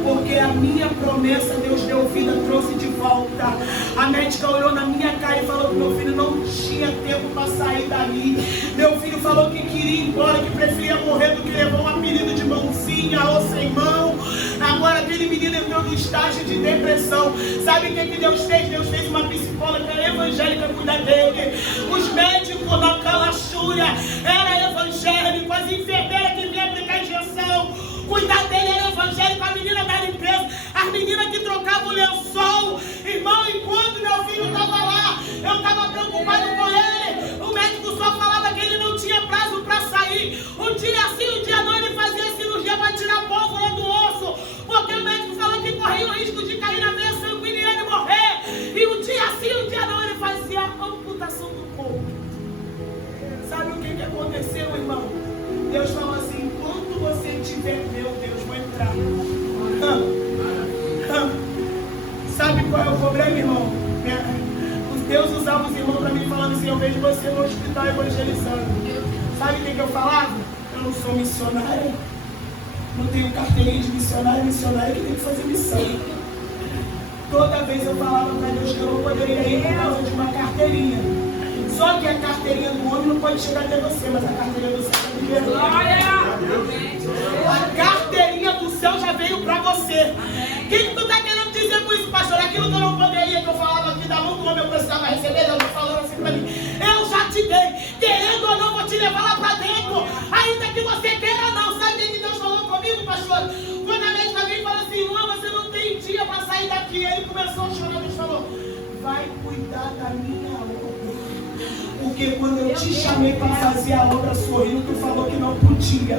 Porque a minha promessa Deus deu vida, trouxe de volta. A médica olhou na minha cara e falou que meu filho não tinha tempo para sair dali. Meu filho falou que queria ir embora, que preferia morrer do que levar um apelido de mãozinha ou sem mão. Agora aquele menino entrou no estágio de depressão. Sabe o que Deus fez? Deus fez uma psicóloga evangélica cuidar dele. Os médicos na calachúria era evangélico. As enfermeiras que vinham aplicar injeção, cuidar dele era evangélico. A menina da limpeza, as meninas que trocavam o lençol. Irmão, enquanto meu filho estava lá, eu estava preocupado com ele. O médico só falava que ele não tinha prazo para sair. Um dia sim, um dia não, ele fazia cirurgia para tirar a pólvora do osso, porque o médico falou que corria o risco de cair na veia sanguínea e ele morrer. E um dia sim, um dia não, ele fazia a amputação do corpo. Sabe o que aconteceu, irmão? Deus falou assim, enquanto você tiver, meu Deus, vou entrar. Sabe qual é o problema, irmão? Deus usava os irmãos para mim falando assim, eu vejo você no hospital evangelizando. Sabe o que eu falava? Eu não sou missionária, não tenho carteirinha de missionária, missionária que tem que fazer missão. Toda vez eu falava para Deus que eu não poderia ir por causa de uma carteirinha. Só que a carteirinha do homem não pode chegar até você, mas a carteirinha do céu está liberada. A carteirinha do céu já veio para você. O que tu está querendo dizer com isso, pastor? Aquilo que eu não poderia, que eu falava aqui da mão do homem, eu precisava receber, Deus falando assim para mim. Eu já te cuidar da minha obra. Porque quando eu te chamei para fazer a obra sorrindo, tu falou que não podia.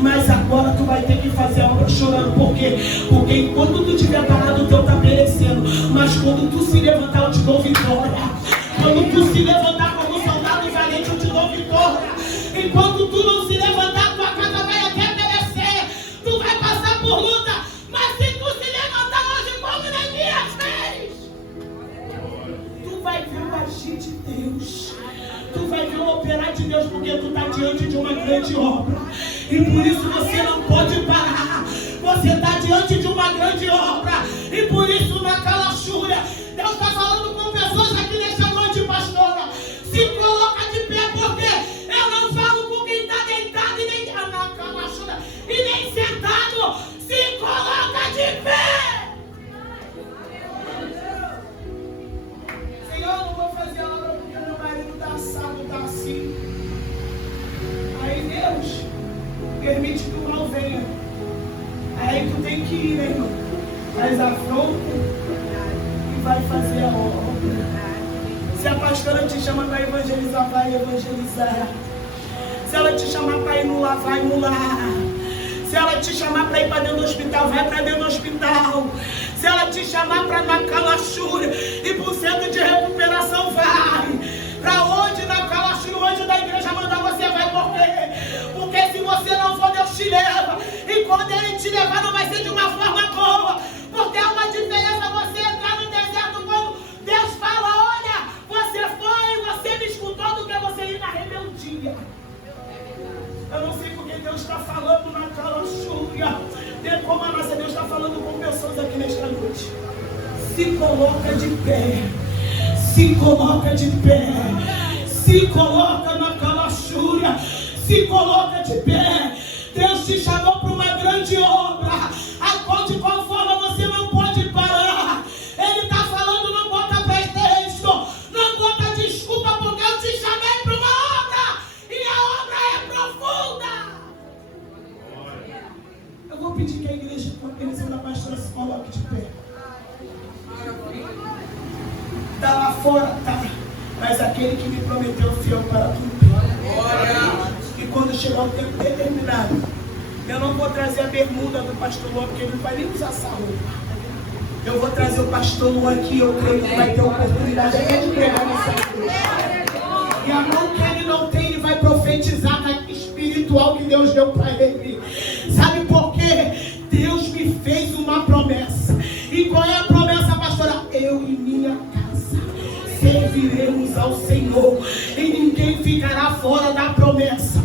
Mas agora tu vai ter que fazer a obra chorando. Por quê? Porque enquanto tu estiver parado, o teu está perecendo. Mas quando tu se levantar, eu te dou vitória. Quando tu se levantar como soldado valente, eu te dou vitória. Enquanto tu não se levantar, tua casa vai até perecer. Tu vai passar por luta. Mas se tu se levantar hoje como Neemias fez, tu vai ver o agir de Deus. Tu vai ver o operar de Deus, porque tu está diante de uma grande obra. E por isso você não pode parar. Você está diante de uma grande obra. E por isso na calachúria, Deus está falando com pessoas aqui nesta noite, pastora. Se coloca de pé, porque eu não falo com quem está deitado e nem na calachúria e nem sentado. Se coloca de pé. Senhor, eu não vou fazer a obra porque meu marido está assado, está assim. Aí Deus permite que o mal venha. Aí tu tem que ir, né, irmão? Faz a afronta e vai fazer a obra. Se a pastora te chama para evangelizar, vai evangelizar. Se ela te chamar para ir no lar, vai no lar. Se ela te chamar para ir para dentro do hospital, vai para dentro do hospital. Se ela te chamar para na calachúria e para o centro de recuperação, vai. Para onde na calachúria, o anjo da igreja mandar você vai, por quê? Porque se você não for, Deus te leva. E quando Ele te levar, não vai ser de uma forma boa. Porque é uma diferença você entrar no deserto quando Deus fala, olha, você foi e você me escutou, do que você ir na rebeldia. Eu não sei porque Deus está falando na calachúria. Tem como a nossa Deus está falando com pessoas aqui nesta noite. Se coloca de pé. Se coloca de pé. Se coloca na calachúria. Se coloca de pé. Deus te chamou para uma grande obra. A qual de qual forma você não pode parar. Ele está falando, não bota pretexto. Não bota desculpa, porque eu te chamei para uma obra. E a obra é profunda. Eu vou pedir que a igreja, com a permissão da pastora, se coloque de pé. Está lá fora, tá. Mas aquele que me prometeu fiel para tudo. E quando chegar o tempo determinado, eu não vou trazer a bermuda do pastor Luan, porque ele não vai nem usar essa roupa. Eu vou trazer o pastor Luan aqui, eu creio que vai ter oportunidade até de pregar nessa igreja. E a mão que ele não tem, ele vai profetizar na espiritual que Deus deu para ele. Sabe por quê? Deus me fez uma promessa. E qual é a promessa, pastora? Eu e minha casa serviremos ao Senhor. E ninguém ficará fora da promessa.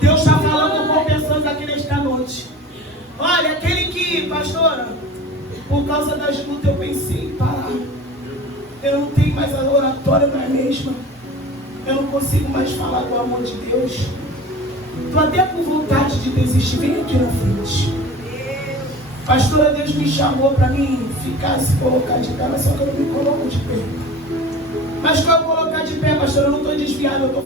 Deus está falando com pessoas aqui nesta noite. Olha, aquele que, pastora, por causa das lutas eu pensei em parar. Eu não tenho mais a oratória na mesma. Eu não consigo mais falar do amor de Deus. Estou até com vontade de desistir. Vem aqui na frente. Pastora, Deus me chamou para mim ficar, se colocar de pé, mas só que eu não me coloco de pé. Mas para eu colocar de pé, pastora, eu não estou desviado, eu estou